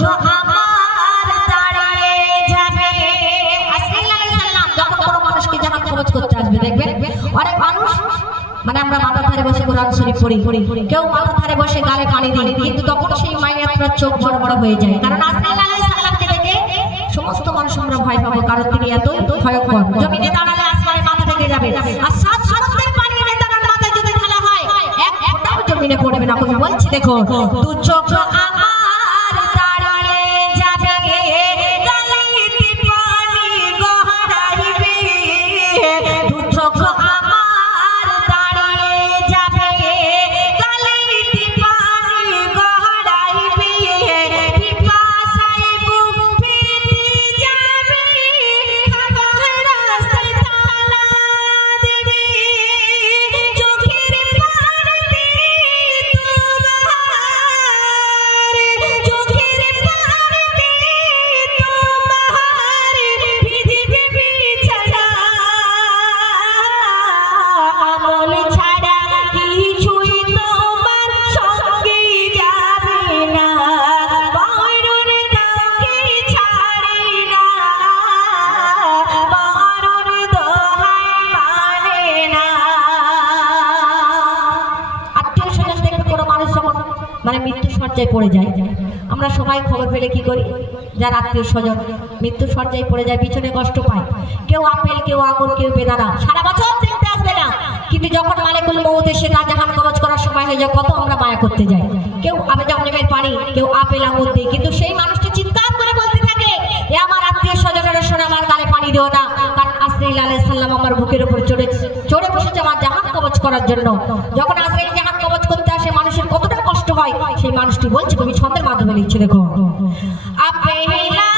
চোখ আমার দাঁড়িয়ে যাবে। আজরাইল আলাইহিস সালাম যখন কোনো মানুষকে জাহান কবজ করতে আসবে, দেখবেন অনেক মানুষ মানে আমরা মাথার ধারে বসে কোরআন শরীফ পড়ি, কেউ মাথার ধারে বসে গালে পানি দিই, কিন্তু তখন সেই মাইয়াটার চোখ বড় বড় হয়ে যায়। কারণ আজরাইল আলাইহিস সালামকে দেখে সমস্ত মানুষ আমরা ভয় পাবো, কারণ তিনি এতই ভয়ঙ্কর। জমিনে দাঁড়ালে আসমানে মাথা থেকে যাবে, আর সাত সমুদ্রের পানি এনে তার মাথায় যদি ঢালা হয় এক ফোঁটাও জমিনে পড়বে না। আমি বলছি দেখো, দু চোখ আমার দাঁড়িয়ে যাবে, গালিতে পানি গড়াইবে। দু চোখ আমার দাঁড়িয়ে যাবে, গালিতে পানি গড়াইবে। পিপাসায় বুক ফেটে যাবে, খাবার রাস্তায় তালা দেবে। চোখের পানিতে মানে মৃত্যু সজ্জায় পড়ে যায়, আমরা সবাই খবর পেলে কি করি, যার আত্মীয় স্বজন মৃত্যু সজ্জায় পড়ে যায়, পিছনে কষ্ট পায়, কেউ আপেল, কেউ আঙুর, কেউ বেদানা, সারা বছর দেখতে আসবে না, কিন্তু যখন মালিকুল মউত এসে তার জাহান কবজ করার সময় হয়ে যায়, কত আমরা মায়া করতে যাই। কেউ আবে জাহান্নামের পানি, কেউ আপেল আঙুর দেয়, কিন্তু সেই মানুষটা চিৎকার করে বলতে থাকে, এ আমার আত্মীয় স্বজনেরা শোনা, আমার গালে পানি দিও না, কারণ আজরাইল আলাইহিস সালাম আমার বুকের উপর চড়ে বসেছে আমার জাহান কবজ করার জন্য। যখন আজরাইল জাহান কবজ করতে আসে, মানুষের কতটা কষ্ট হয় সেই মানুষটি বলছে, তুমি ছন্দের মাধ্যমে লিখছে, দেখো আপেলা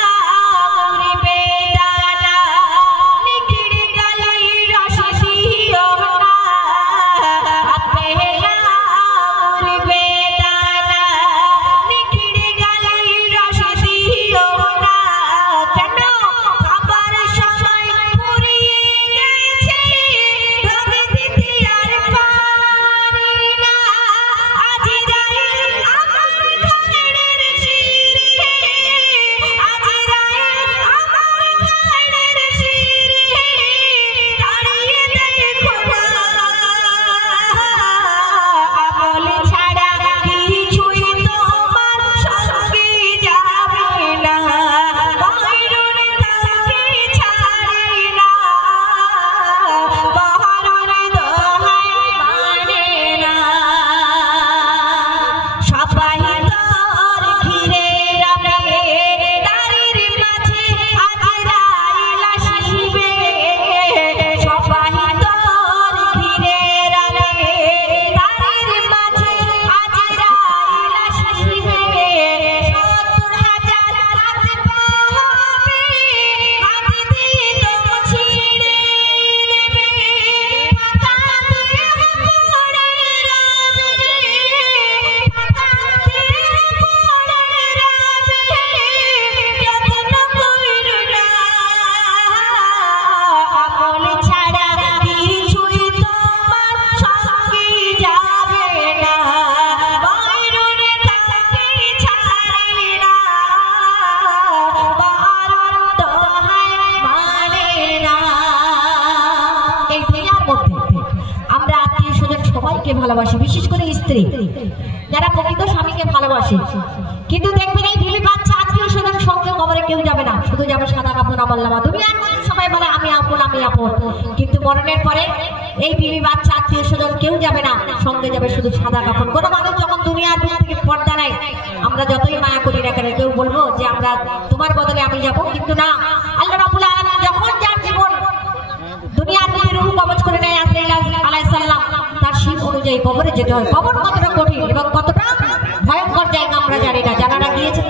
ভালোবাসে, বিশেষ করে স্ত্রী যারা প্রকৃত স্বামীকে ভালোবাসে, কিন্তু দেখবেন এই বিবি বাচ্চা আত্মীয় স্বজন সঙ্গে কবরে কেউ যাবে না, শুধু যাবে সাদা কাপড় আমল্লামা। দুনিয়ার সবাই বলে আমি আপন আমি আপন, কিন্তু মরণের পরে এই বিবি বাচ্চা আত্মীয় স্বজন কেউ যাবে না, সঙ্গে যাবে শুধু সাদা কাপড়। কোনো মানুষ যখন দুনিয়ার দিক থেকে পর্দা নেয়, আমরা যতই মায়া করি না কেন, কেউ বলবো যে আমরা তোমার বদলে আমি যাব, কিন্তু না, আল্লাহ রাব্বুল আলামিন যখন যার জীবন দুনিয়ার থেকে রূহ কবজ করে নেয় আজরাইল আলাইহিস সালাম, তার শিব অনুযায়ী কবরে যেতে হয়। কবর কতটা কঠিন এবং কতটা ভয়ঙ্কর জায়গা আমরা জানি না, যারা গিয়েছে